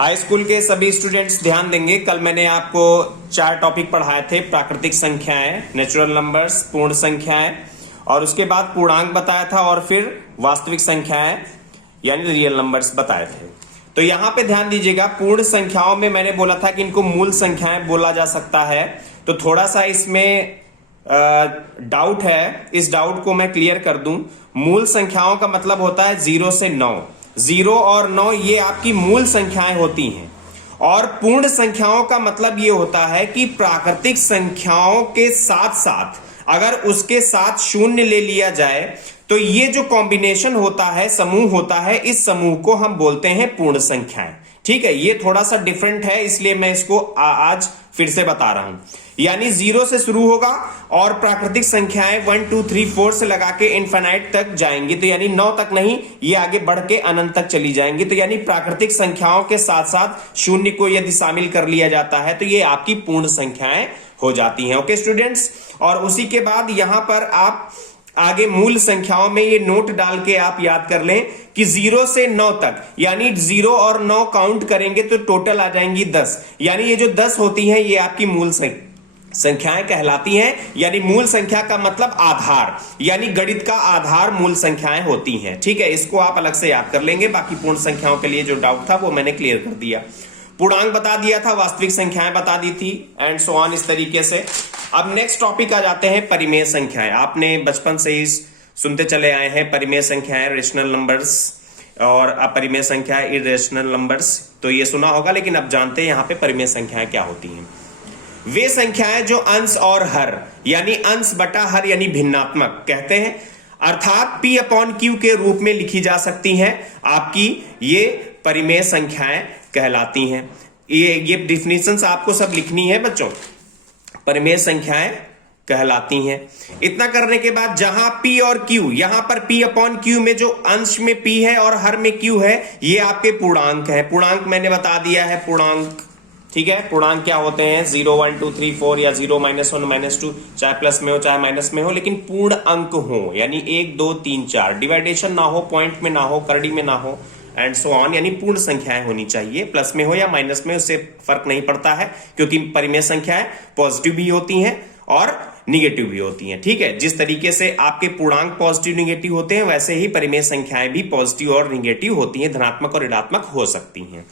High school के सभी students ध्यान देंगे। कल मैंने आपको 4 टॉपिक पढ़ाए थे, प्राकृतिक संख्याएं, नेचुरल नंबर्स, पूर्ण संख्याएं, और उसके बाद पूर्णांक बताया था, और फिर वास्तविक संख्याएं यानी रियल नंबर्स बताए थे। तो यहां पे ध्यान दीजिएगा, पूर्ण संख्याओं में मैंने बोला था कि इनको मूल संख्याएं बोला जा सकता है। तो थोड़ा सा इसमें डाउट है, इस डाउट को मैं क्लियर कर दूं। मूल संख्याओं का मतलब होता है 0 से 9। 0 और 9 ये आपकी मूल संख्याएं होती हैं। और पूर्ण संख्याओं का मतलब ये होता है कि प्राकृतिक संख्याओं के साथ साथ अगर उसके साथ शून्य ले लिया जाए तो ये जो कॉम्बिनेशन होता है, समूह होता है, इस समूह को हम बोलते हैं पूर्ण संख्याएं। ठीक है, ये थोड़ा सा डिफरेंट है, इसलिए मैं इसको आज फिर से बता रहा हूं। यानी 0 से शुरू होगा और प्राकृतिक संख्याएं 1 2 3 4 से लगा के इनफिनाइट तक जाएंगी। तो यानी 9 तक नहीं, ये आगे बढ़ के अनंत तक चली जाएंगी। तो यानी प्राकृतिक संख्याओं के साथ साथ शून्य को यदि शामिल कर लिया जाता है तो ये आपकी पूर्ण संख्याएं हो जाती हैं। ओके स्टूडेंट्स, और उसी के बाद यहां पर आप आगे मूल संख्याओं में ये नोट डाल के आप याद कर लें कि 0 से 9 तक, यानी 0 और 9 काउंट करेंगे तो टोटल आ जाएंगी 10। यानी ये जो 10 होती हैं ये आपकी मूल संख्याएं कहलाती हैं। यानी मूल संख्या का मतलब आधार, यानी गणित का आधार मूल संख्याएं होती हैं। ठीक है, इसको आप अलग से याद कर लेंगे। बाकी पूर्ण संख्याओं के लिए जो डाउट था वो मैंने क्लियर कर दिया। पूर्णांक बता दिया था, वास्तविक संख्याएं बता दी थी, एंड सो ऑन, इस तरीके से। अब नेक्स्ट टॉपिक आ जाते हैं परिमेय संख्याएं। आपने बचपन से ही सुनते चले आए हैं परिमेय संख्याएं, रेशनल नंबर्स, और अपरिमेय संख्याएं, इरेशनल नंबर्स। तो ये सुना होगा, लेकिन अब जानते हैं यहां पे परिमेय संख्याएं क्या होती हैं। वे संख्याएं जो अंश और हर यानी अंश बटा हर यानी भिन्नात्मक कहते हैं, अर्थात P/Q के रूप में लिखी जा सकती हैं, आपकी ये परिमेय संख्याएं कहलाती हैं। ये डिफिनेशंस आपको सब लिखनी है बच्चों। परिमेय संख्याएं कहलाती हैं। इतना करने के बाद जहां P और Q, यहां पर P/Q में जो अंश में P है और हर में Q है, ये आपके पूर्णांक है। पूर्णांक मैंने बता दिया है, पूर्णांक। ठीक है, पूर्णांक क्या होते हैं? 0 1 2 3 4 या 0 -1 -2, चाहे प्लस में हो चाहे माइनस में हो, लेकिन पूर्ण अंक हो। यानी 1 2 3 4, डिवाइडेशन ना हो, पॉइंट में ना हो, करड़ी में ना हो, एंड सो ऑन। यानी पूर्ण संख्याएं होनी चाहिए। प्लस में हो या माइनस में, उससे फर्क नहीं पड़ता है, क्योंकि परिमेय संख्याएं पॉजिटिव भी होती हैं और निगेटिव भी होती हैं। ठीक है, जिस तरीके से आपके पूर्णांक पॉजिटिव निगेटिव होते हैं, वैसे ही परिमेय संख्याएं भी पॉजिटिव और निगेटिव होती हैं, धनात्मक और ऋणात्मक हो सकती हैं।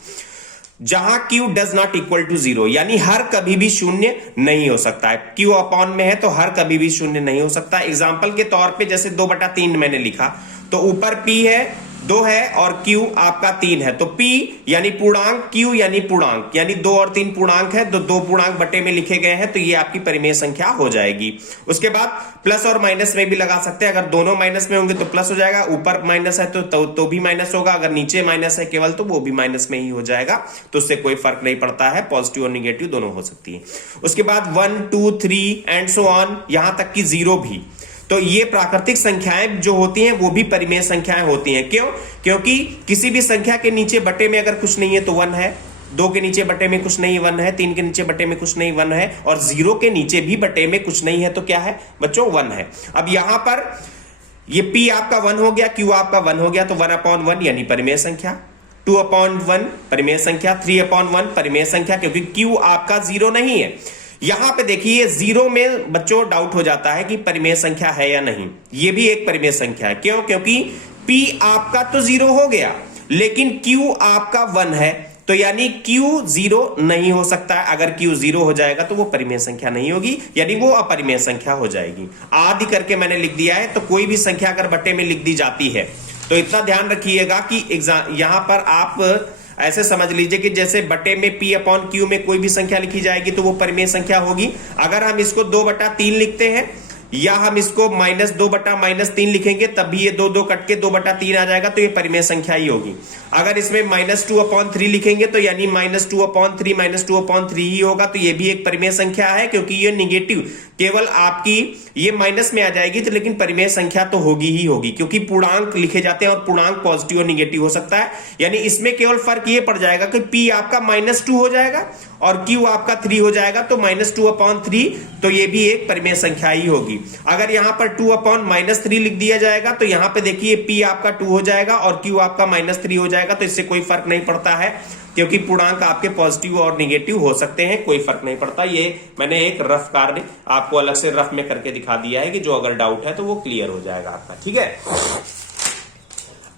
जहां Q does not equal to 0, यानी हर कभी भी शून्य नहीं हो सकता है। Q अपॉन में है तो हर कभी भी शून्य नहीं हो सकता। एग्जाम्पल के तौर पे जैसे 2/3 मैंने लिखा, तो ऊपर P है 2 है और Q आपका 3 है, तो P यानी पूर्णांक, Q यानी पूर्णांक, यानी 2 और 3 पूर्णांक है, तो 2 पूर्णांक बटे में लिखे गए हैं, तो ये आपकी परिमेय संख्या हो जाएगी। उसके बाद प्लस और माइनस में भी लगा सकते हैं। अगर दोनों माइनस में होंगे तो प्लस हो जाएगा, ऊपर माइनस है तो भी माइनस होगा, अगर नीचे माइनस है केवल तो वो भी माइनस में ही हो जाएगा। तो उससे कोई फर्क नहीं पड़ता है, पॉजिटिव और निगेटिव दोनों हो सकती है। उसके बाद 1 2 3 एंड सो ऑन, यहां तक कि 0 भी। तो ये प्राकृतिक संख्याएं जो होती हैं वो भी परिमेय संख्याएं होती हैं। क्यों? क्योंकि किसी भी संख्या के नीचे बटे में अगर कुछ नहीं है तो 1 है, 2 के नीचे बटे में कुछ नहीं 1 है, 3 के नीचे बटे में कुछ नहीं 1 है, और 0 के नीचे भी बटे में कुछ नहीं है तो क्या है बच्चों? 1 है। अब यहां पर ये P आपका 1 हो गया, Q आपका 1 हो गया, तो 1/1 यानी परिमेय संख्या, 2/1 परिमेय संख्या, 3/1 परिमेय संख्या, क्योंकि Q आपका 0 नहीं है। यहां पे देखिए 0 में बच्चों डाउट हो जाता है कि परिमेय संख्या है या नहीं। ये भी एक परिमेय संख्या है। क्यों? क्योंकि P आपका तो 0 हो गया, लेकिन Q आपका 1 है, तो यानी Q 0 नहीं हो सकता है। अगर Q 0 हो जाएगा तो वो परिमेय संख्या नहीं होगी, यानी वो अपरिमेय संख्या हो जाएगी। आदि करके मैंने लिख दिया है, तो कोई भी संख्या अगर बटे में लिख दी जाती है तो इतना ध्यान रखिएगा कि यहां पर आप ऐसे समझ लीजिए कि जैसे बटे में P/Q में कोई भी संख्या लिखी जाएगी तो वो परिमेय संख्या होगी। अगर हम इसको 2/3 लिखते हैं या हम इसको -2/-3 लिखेंगे, तब भी ये 2 कट के 2/3 आ जाएगा, तो ये परिमेय संख्या ही होगी। अगर इसमें -2/3 लिखेंगे तो यानी -2/3 ही होगा, तो ये भी एक परिमेय संख्या है, क्योंकि ये निगेटिव केवल आपकी ये माइनस में आ जाएगी, तो लेकिन परिमेय संख्या तो होगी ही होगी, क्योंकि पूर्णांक लिखे जाते हैं और पूर्णांक पॉजिटिव और निगेटिव हो सकता है। यानी इसमें केवल फर्क ये पड़ जाएगा कि P आपका -2 हो जाएगा और Q आपका 3 हो जाएगा, तो -2/3, तो ये भी एक परिमेय संख्या ही होगी। अगर यहां पर 2/-3 लिख दिया जाएगा तो यहां पे देखिए P आपका 2 हो जाएगा और Q आपका -3 हो जाएगा, तो इससे कोई फर्क नहीं पड़ता है। क्योंकि पूर्णांक आपके पॉजिटिव और निगेटिव हो सकते हैं, कोई फर्क नहीं पड़ता। ये मैंने एक रफ कार्य आपको अलग से रफ में करके दिखा दिया है कि जो अगर डाउट है तो वो क्लियर हो जाएगा आपका, ठीक है।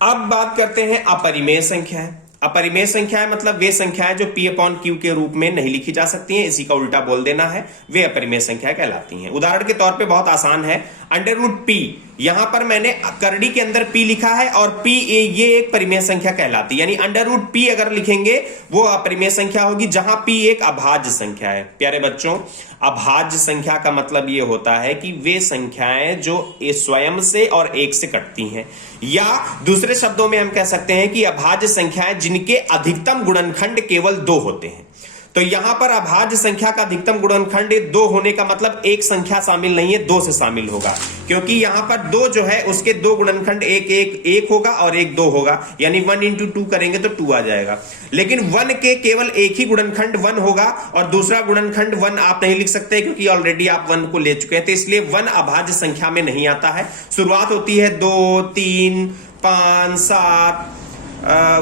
अब बात करते हैं अपरिमेय संख्या। अपरिमेय संख्याएं मतलब वे संख्याएं जो P अपॉन Q के रूप में नहीं लिखी जा सकती हैं, इसी का उल्टा बोल देना है, वे अपरिमेय संख्याएं कहलाती हैं। उदाहरण के तौर पे बहुत आसान है, अंडर रूट P, यहां पर मैंने करड़ी के अंदर P लिखा है और P ये एक परिमेय संख्या कहलाती है, यानी अंडर रूट P अगर लिखेंगे वो अपरिमेय संख्या होगी, जहां P एक अभाज्य संख्या है। प्यारे बच्चों, अभाज्य संख्या का मतलब ये होता है कि वे संख्याएं जो स्वयं से और एक से कटती हैं, या दूसरे शब्दों में हम कह सकते हैं कि अभाज्य संख्याएं जिनके अधिकतम गुणनखंड केवल 2 होते हैं। तो यहां पर अभाज्य संख्या का अधिकतम गुणनखंड 2 होने का मतलब एक संख्या शामिल नहीं है, 2 से शामिल होगा, क्योंकि यहां पर 2 जो है उसके 2 गुणनखंड एक होगा और एक 2 होगा, यानी 1 इंटू 2 करेंगे तो 2 आ जाएगा। लेकिन 1 के केवल एक ही गुणनखंड 1 होगा और दूसरा गुणनखंड 1 आप नहीं लिख सकते, क्योंकि ऑलरेडी आप 1 को ले चुके हैं, तो इसलिए 1 अभाज्य संख्या में नहीं आता है। शुरुआत होती है 2, 3, 5, 7,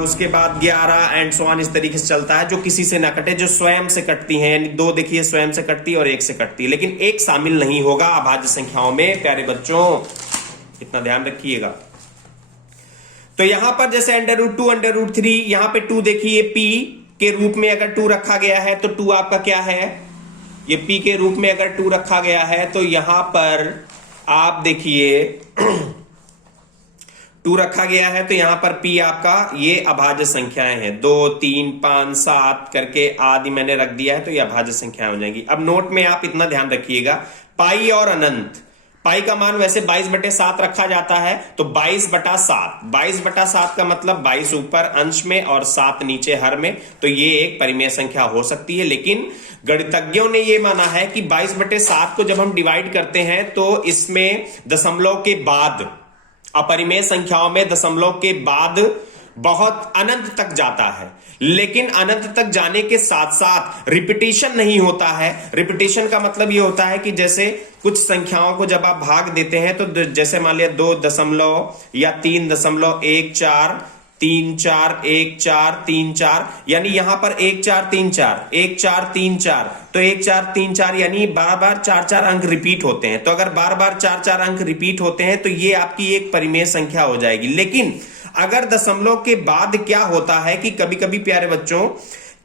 उसके बाद 11 एंड सो ऑन, इस तरीके से चलता है, जो किसी से ना कटे, जो स्वयं से कटती हैं, यानी 2 देखिए स्वयं से कटती है और 1 से कटती है, लेकिन 1 शामिल नहीं होगा अभाज्य संख्याओं में। प्यारे बच्चों, इतना ध्यान रखिएगा। तो यहां पर जैसे अंडर रूट 2, अंडर रूट 3, यहां पे 2 देखिए P के रूप में अगर 2 रखा गया है तो 2 आपका क्या है, ये P के रूप में अगर 2 रखा गया है तो यहां पर आप देखिए 2 रखा गया है, तो यहां पर P आपका ये अभाज्य संख्याएं हैं, 2, 3, 5, 7 करके आदि मैंने रख दिया है, तो ये अभाज्य संख्याएं हो जाएंगी। अब नोट में आप इतना ध्यान रखिएगा, पाई और अनंत, पाई का मान वैसे 22/7 रखा जाता है, तो 22/7, 22/7 का मतलब 22 ऊपर अंश में और 7 नीचे हर में, तो ये एक परिमेय संख्या हो सकती है। लेकिन गणितज्ञों ने ये माना है कि 22/7 को जब हम डिवाइड करते हैं तो इसमें दशमलव के बाद, अपरिमेय संख्याओं में दशमलव के बाद बहुत अनंत तक जाता है, लेकिन अनंत तक जाने के साथ साथ रिपीटेशन नहीं होता है। रिपीटेशन का मतलब यह होता है कि जैसे कुछ संख्याओं को जब आप भाग देते हैं तो जैसे मान लिया 2 दशमलव या 3.14 3 4 1 4 3 4, यानी यहां पर 1 4 3 4 1 4 3 4, तो 1 4 3 4 यानी बार बार 4 अंक रिपीट होते हैं। तो अगर बार बार 4 अंक रिपीट होते हैं तो ये आपकी एक परिमेय संख्या हो जाएगी। लेकिन अगर दशमलव के बाद क्या होता है कि कभी कभी प्यारे बच्चों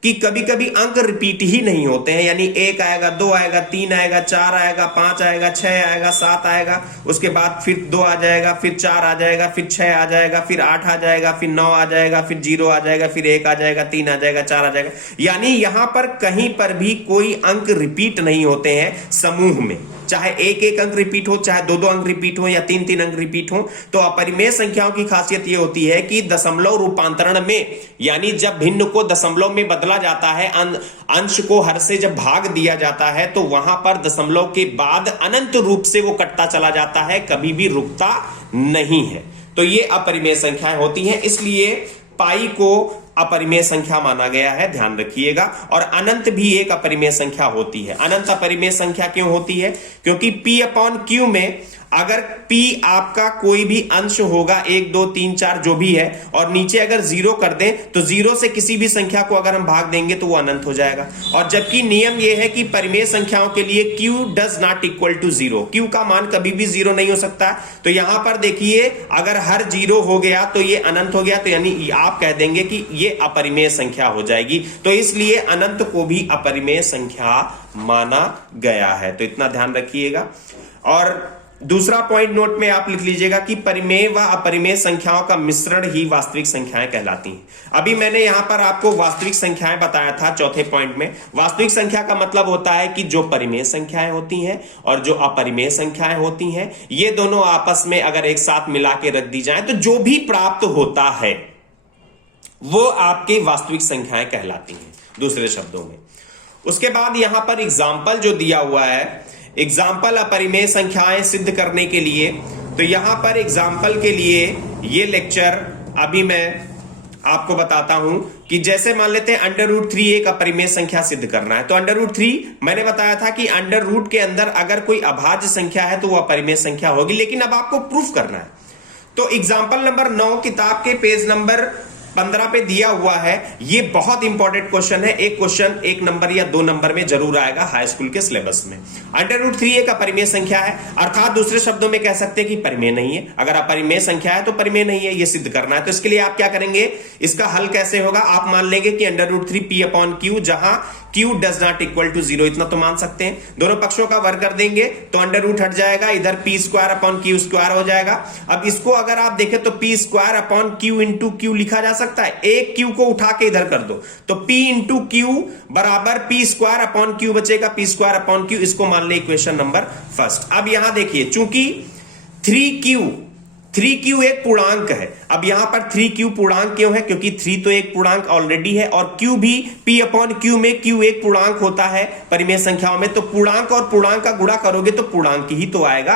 कि कभी कभी अंक रिपीट ही नहीं होते हैं, यानी 1 आएगा, 2 आएगा, 3 आएगा, 4 आएगा, 5 आएगा, 6 आएगा, 7 आएगा, उसके बाद फिर 2 आ जाएगा, फिर 4 आ जाएगा, फिर 6 आ जाएगा, फिर 8 आ जाएगा, फिर 9 आ जाएगा, फिर 0 आ जाएगा, फिर 1 आ जाएगा, 3 आ जाएगा, 4 आ जाएगा, यानी यहां पर कहीं पर भी कोई अंक रिपीट नहीं होते हैं समूह में, चाहे 1 अंक रिपीट हो, चाहे 2 अंक रिपीट हो, या 3 अंक रिपीट हो। तो अपरिमेय संख्याओं की खासियत यह होती है कि दशमलव रूपांतरण में, यानी जब भिन्न को दशमलव में बदला जाता है, अंश को हर से जब भाग दिया जाता है, तो वहां पर दशमलव के बाद अनंत रूप से वो कटता चला जाता है, कभी भी रुकता नहीं है। तो ये अपरिमेय संख्याएं होती हैं, इसलिए पाई को अपरिमेय संख्या माना गया है, ध्यान रखिएगा। और अनंत भी एक अपरिमेय संख्या होती है। अनंत अपरिमेय संख्या क्यों होती है? क्योंकि P अपॉन Q में अगर P आपका कोई भी अंश होगा, 1 2 3 4 जो भी है, और नीचे अगर 0 कर दें तो 0 से किसी भी संख्या को अगर हम भाग देंगे तो वो अनंत हो जाएगा। और जबकि नियम यह है कि परिमेय संख्याओं के लिए Q does not equal to 0, Q का मान कभी भी 0 नहीं हो सकता। तो यहां पर देखिए, अगर हर 0 हो गया तो ये अनंत हो गया, तो यानी आप कह देंगे कि ये अपरिमेय संख्या हो जाएगी। तो इसलिए अनंत को भी अपरिमेय संख्या माना गया है, तो इतना ध्यान रखिएगा। और दूसरा पॉइंट नोट में आप लिख लीजिएगा कि परिमेय व अपरिमेय संख्याओं का मिश्रण ही वास्तविक संख्याएं कहलाती हैं। अभी मैंने यहां पर आपको वास्तविक संख्याएं बताया था चौथे पॉइंट में। वास्तविक संख्या का मतलब होता है कि जो परिमेय संख्याएं होती हैं और जो अपरिमेय संख्याएं होती हैं, ये दोनों आपस में अगर एक साथ मिला के रख दी जाए तो जो भी प्राप्त होता है वो आपके वास्तविक संख्याएं कहलाती हैं, दूसरे शब्दों में। उसके बाद यहां पर एग्जाम्पल जो दिया हुआ है, एग्जाम्पल अपरिमेय संख्याएं सिद्ध करने के लिए, तो यहां पर एग्जाम्पल के लिए ये लेक्चर अभी मैं आपको बताता हूं कि जैसे मान लेते हैं अंडर रूट 3 एक अपरिमेय संख्या सिद्ध करना है। तो अंडर रूट 3 मैंने बताया था कि अंडर रूट के अंदर अगर कोई अभाज्य संख्या है तो वो अपरिमेय संख्या होगी, लेकिन अब आपको प्रूफ करना है। तो एग्जाम्पल नंबर 9 किताब के पेज नंबर 15 पे दिया हुआ है। ये बहुत इंपॉर्टेंट क्वेश्चन है, एक क्वेश्चन 1 नंबर या 2 नंबर में जरूर आएगा हाई स्कूल के सिलेबस में। √3 एक अपरिमेय संख्या है, अर्थात दूसरे शब्दों में कह सकते हैं कि परिमेय नहीं है। अगर अपरिमेय संख्या है तो परिमेय नहीं है, ये सिद्ध करना है। तो इसके लिए आप क्या करेंगे, इसका हल कैसे होगा, आप मान लेंगे कि √3 p/q, जहां q does not equal to 0, इतना तो मान सकते हैं। दोनों पक्षों का वर्ग कर देंगे तो √ हट जाएगा, इधर p²/q² हो जाएगा। अब इसको अगर आप देखें तो p²/q इंटू q लिखा जा सकता है। एक q को उठा के इधर कर दो तो p इंटू q बराबर p²/q बचेगा, p²/q। इसको मान ले इक्वेशन नंबर फर्स्ट। अब यहां देखिए, चूंकि 3q एक पूर्णांक है। अब यहां पर 3q पूर्णांक क्यों है, क्योंकि 3 तो एक पूर्णांक ऑलरेडी है और q भी p/q में q एक पूर्णांक होता है परिमेय संख्याओं में। तो पूर्णांक और पूर्णांक का गुणा करोगे तो पूर्णांक ही तो आएगा।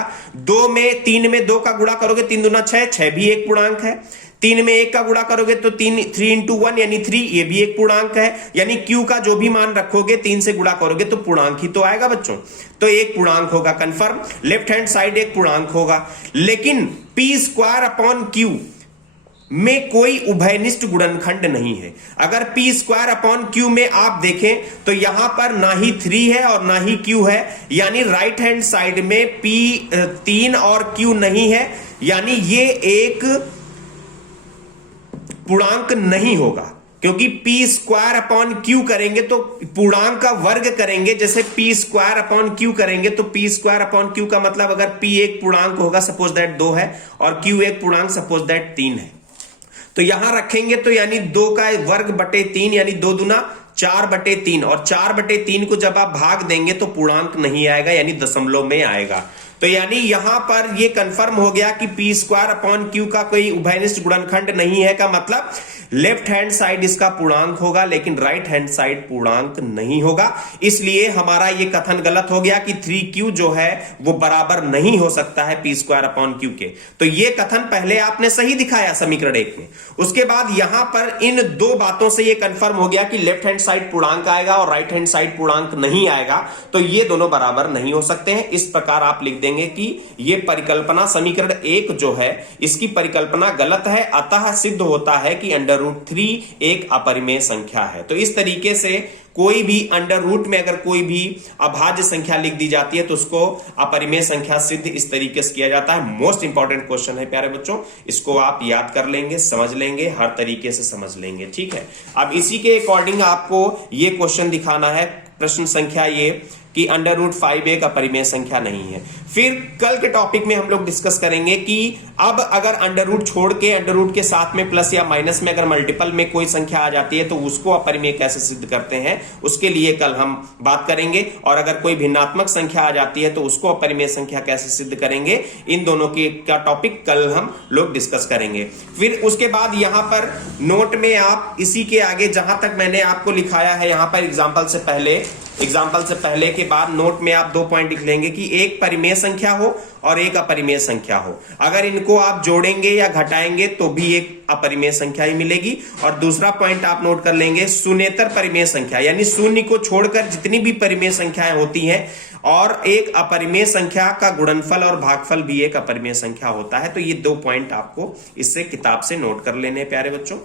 3 में 2 का गुणा करोगे 3 दूना 6, 6 भी एक पूर्णांक है। 3 में 1 का गुणा करोगे तो 3 इंटू 1 यानी 3, ये भी एक पूर्णांक है। यानी q का जो भी मान रखोगे 3 से गुणा करोगे तो पूर्णांक ही तो आएगा बच्चों। तो एक पूर्णांक होगा कंफर्म, लेफ्ट हैंड साइड एक पूर्णांक होगा। लेकिन p²/q में कोई उभयनिष्ठ गुणनखंड नहीं है। अगर p²/q में आप देखें तो यहां पर ना ही 3 है और ना ही q है, यानी राइट हैंड साइड में p3 और q नहीं है, यानी ये एक पूर्णांक नहीं होगा। क्योंकि p²/q करेंगे तो पूर्णांक का वर्ग करेंगे, जैसे p²/q करेंगे तो p²/q का मतलब अगर p एक पूर्णांक होगा, सपोज दैट 2 है, और q एक पूर्णांक सपोज दैट 3 है, तो यहां रखेंगे तो यानी 2 का वर्ग बटे 3 यानी 2 दूना 4/3, और 4/3 को जब आप भाग देंगे तो पूर्णांक नहीं आएगा, यानी दशमलव में आएगा। तो यानी यहां पर यह कंफर्म हो गया कि p²/q का कोई उभयनिष्ठ गुणनखंड नहीं है, का मतलब लेफ्ट हैंड साइड इसका पूर्णांक होगा लेकिन राइट हैंड साइड पूर्णांक नहीं होगा। इसलिए हमारा यह कथन गलत हो गया कि 3q जो है वो बराबर नहीं हो सकता है p²/q के। तो यह कथन पहले आपने सही दिखाया समीकरण 1 में। उसके बाद यहां पर इन 2 बातों से यह कंफर्म हो गया कि लेफ्ट हैंड साइड पूर्णांक आएगा और राइट हैंड साइड पूर्णांक नहीं आएगा, तो ये दोनों बराबर नहीं हो सकते हैं। इस प्रकार आप लिख देंगे कि यह परिकल्पना समीकरण 1 जो है इसकी परिकल्पना गलत है, अतः सिद्ध होता है कि √3 एक अपरिमेय संख्या है। तो इस तरीके से कोई भी अंडर रूट में अगर कोई भी अभाज्य संख्या लिख दी जाती है तो उसको अपरिमेय संख्या सिद्ध इस तरीके से किया जाता है। मोस्ट इंपॉर्टेंट क्वेश्चन है प्यारे बच्चों, इसको आप याद कर लेंगे, समझ लेंगे, हर तरीके से समझ लेंगे, ठीक है। अब इसी के अकॉर्डिंग आपको ये क्वेश्चन दिखाना है, प्रश्न संख्या ये कि √5 एक अपरिमेय संख्या नहीं है। फिर कल के टॉपिक में हम लोग डिस्कस करेंगे कि अब अगर √ छोड़ के √ के साथ में प्लस या माइनस में अगर मल्टीपल में कोई संख्या आ जाती है तो उसको अपरिमेय कैसे सिद्ध करते हैं, उसके लिए कल हम बात करेंगे। और अगर कोई भिन्नात्मक संख्या आ जाती है तो उसको अपरिमेय संख्या कैसे सिद्ध करेंगे, इन दोनों का टॉपिक कल हम लोग डिस्कस करेंगे। फिर उसके बाद यहां पर नोट में आप इसी के आगे जहां तक मैंने आपको लिखाया है, यहां पर एग्जाम्पल से पहले के बाद नोट में आप 2 पॉइंट लिख लेंगे कि एक परिमेय संख्या हो और एक अपरिमेय संख्या हो। अगर इनको आप जोड़ेंगे या घटाएंगे तो भी एक अपरिमेय संख्या ही मिलेगी। और दूसरा पॉइंट आप नोट कर लेंगे, शून्येतर परिमेय संख्या, यानी शून्य को छोड़कर जितनी भी परिमेय संख्याएं होती हैं, और एक अपरिमेय संख्या का गुणनफल और भागफल भी एक अपरिमेय संख्या होता है। तो ये 2 पॉइंट आपको इससे किताब से नोट कर लेने हैं प्यारे बच्चों।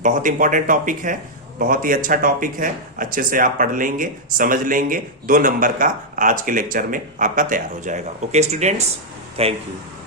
बहुत इंपॉर्टेंट टॉपिक है, बहुत ही अच्छा टॉपिक है, अच्छे से आप पढ़ लेंगे, समझ लेंगे, 2 नंबर का आज के लेक्चर में आपका तैयार हो जाएगा। Okay students, thank you.